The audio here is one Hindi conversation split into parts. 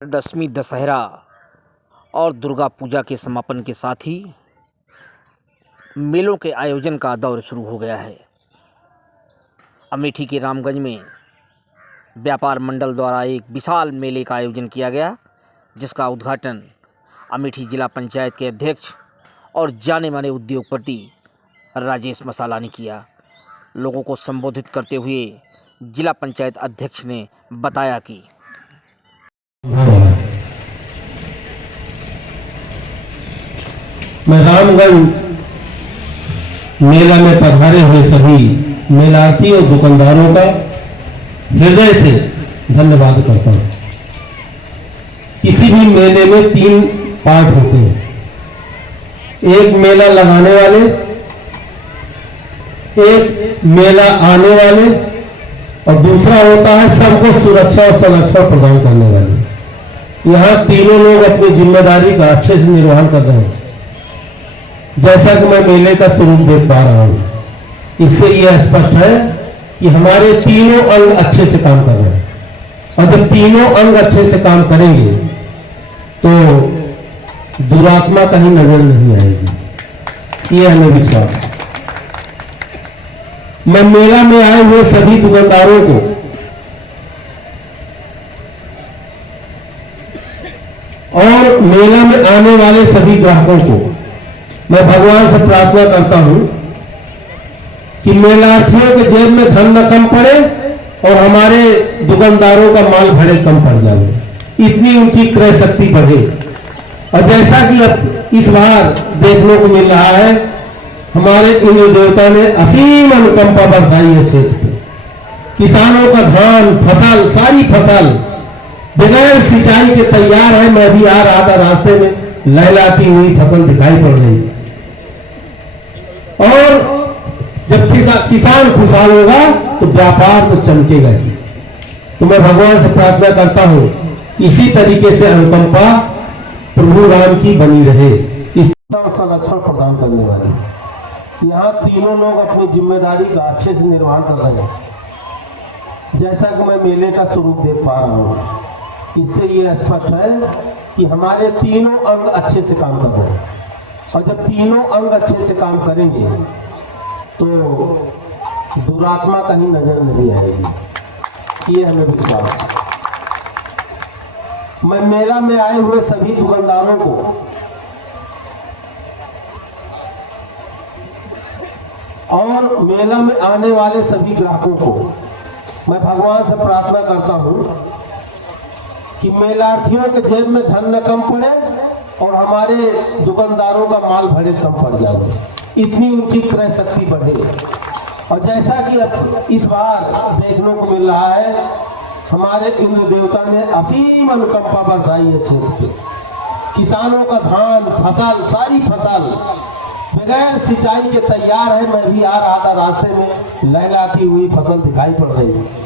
दसवीं दशहरा और दुर्गा पूजा के समापन के साथ ही मेलों के आयोजन का दौर शुरू हो गया है। अमेठी के रामगंज में व्यापार मंडल द्वारा एक विशाल मेले का आयोजन किया गया, जिसका उद्घाटन अमेठी जिला पंचायत के अध्यक्ष और जाने माने उद्योगपति राजेश मसाला ने किया। लोगों को संबोधित करते हुए जिला पंचायत अध्यक्ष ने बताया कि मैं रामगंज मेला में पधारे हुए सभी मेलार्थी और दुकानदारों का हृदय से धन्यवाद करता हूं। किसी भी मेले में 3 पार्ट होते हैं। एक मेला लगाने वाले, एक मेला आने वाले और दूसरा होता है सबको सुरक्षा और संरक्षण प्रदान करने वाले। यहाँ तीनों लोग अपनी जिम्मेदारी का अच्छे से निर्वहन कर रहे हैं। जैसा कि मैं मेले का स्वरूप देख पा रहा हूं, इससे यह स्पष्ट है कि हमारे तीनों अंग अच्छे से काम कर रहे हैं, और जब तीनों अंग अच्छे से काम करेंगे तो दुरात्मा कहीं नजर नहीं आएगी, यह हमें विश्वास है। मैं मेला में आए हुए सभी दुकानदारों को और मेला में आने वाले सभी ग्राहकों को मैं भगवान से प्रार्थना करता हूं कि मेलार्थियों के जेब में धन न कम पड़े और हमारे दुकानदारों का माल भरे कम पड़ जाए, इतनी उनकी क्रय शक्ति बढ़े। और जैसा कि अब इस बार देखने को मिल रहा है, हमारे इंद्र देवता ने असीम अनुकंपा बरसाई है क्षेत्र पे। किसानों का धान फसल, सारी फसल बगैर सिंचाई के तैयार है। मैं भी आ रहा था, रास्ते में लहलाती हुई फसल दिखाई पड़ रही थी। और जब किसान खुशहाल होगा तो व्यापार तो चमकेगा ही। तो मैं भगवान से प्रार्थना करता हूं कि इसी तरीके से अनुकंपा प्रभु राम की बनी रहे। इस संरक्षण प्रदान करने वाले यहाँ तीनों लोग अपनी जिम्मेदारी का अच्छे से निर्वहन कर रहे हैं। जैसा कि मैं मेले का स्वरूप देख पा रहा हूं, इससे यह स्पष्ट है कि हमारे तीनों अंग अच्छे से काम कर रहे हैं, और जब तीनों अंग अच्छे से काम करेंगे तो दुरात्मा कहीं नजर नहीं आएगी, ये हमें विश्वास है। मैं मेला में आए हुए सभी दुकानदारों को और मेला में आने वाले सभी ग्राहकों को मैं भगवान से प्रार्थना करता हूं कि मेलार्थियों के जेब में धन न कम पड़े और हमारे दुकानदारों का माल भरे कम पड़ जाए, इतनी उनकी क्रय शक्ति बढ़े। और जैसा कि अब इस बार देखने को मिल रहा है, हमारे इंद्र देवता ने असीम अनुकंपा बरसाई है क्षेत्र पे। किसानों का धान फसल, सारी फसल बगैर सिंचाई के तैयार है। मैं भी आ रहा था, रास्ते में लहलाती हुई फसल दिखाई पड़ रही है।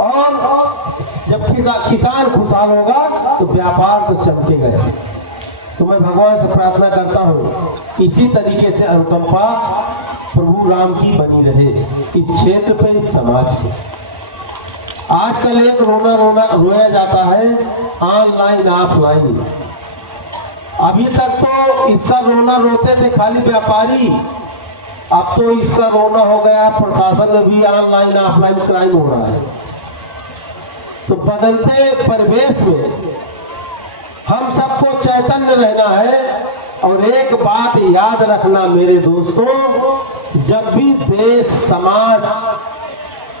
और जब किसान खुशहाल होगा तो व्यापार तो चमकेगा ही। तो मैं भगवान से प्रार्थना करता हूं इसी तरीके से अनुकंपा प्रभु राम की बनी रहे इस क्षेत्र पे, इस समाज पे। आजकल एक रोया जाता है ऑनलाइन ऑफलाइन। अभी तक तो इसका रोना रोते थे खाली व्यापारी, अब तो इसका रोना हो गया प्रशासन में भी ऑनलाइन ऑफलाइन क्राइम हो रहा है। तो बदलते परिवेश में हम सबको चैतन्य रहना है। और एक बात याद रखना मेरे दोस्तों, जब भी देश समाज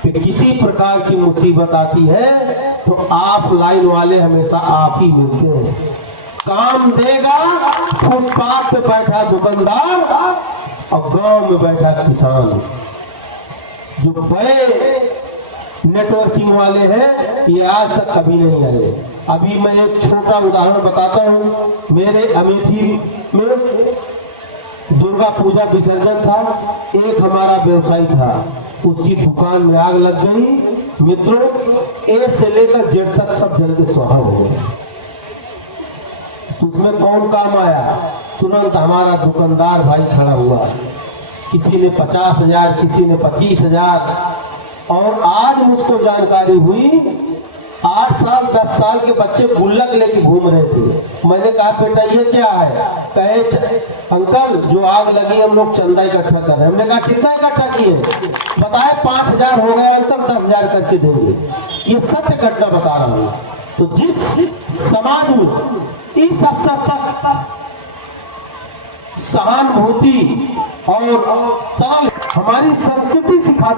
पे किसी प्रकार की मुसीबत आती है तो ऑफलाइन वाले हमेशा आप ही मिलते हैं। काम देगा फुटपाथ पे बैठा दुकानदार और गांव में बैठा किसान। जो बड़े नेटवर्किंग वाले हैं ये आज तक कभी नहीं आए। अभी मैं एक छोटा उदाहरण बताता हूं। मेरे अमेठी में दुर्गा पूजा विसर्जन था, एक हमारा व्यवसायी था, उसकी दुकान में आग लग गई। मित्रों, ए से लेकर जेड तक सब जल के स्वाहा हो गए। तो उसमें कौन काम आया? तुरंत हमारा दुकानदार भाई खड़ा हुआ। किसी ने 50,000, किसी ने 25,000। और आज मुझको जानकारी हुई 8 साल 10 साल के बच्चे गुल्लक लेके घूम रहे थे। मैंने कहा बेटा ये क्या है? कहे अंकल जो आग लगी हम लोग चंदा इकट्ठा कर रहे हैं। हमने कहा कितना इकट्ठा किए? बताए 5000 हो गया अंकल, 10,000 करके देंगे। ये सत्य घटना बता रहा हूँ। तो जिस समाज में इस स्तर तक सहानुभूति और तरल हमारी संस्कृति सिखाती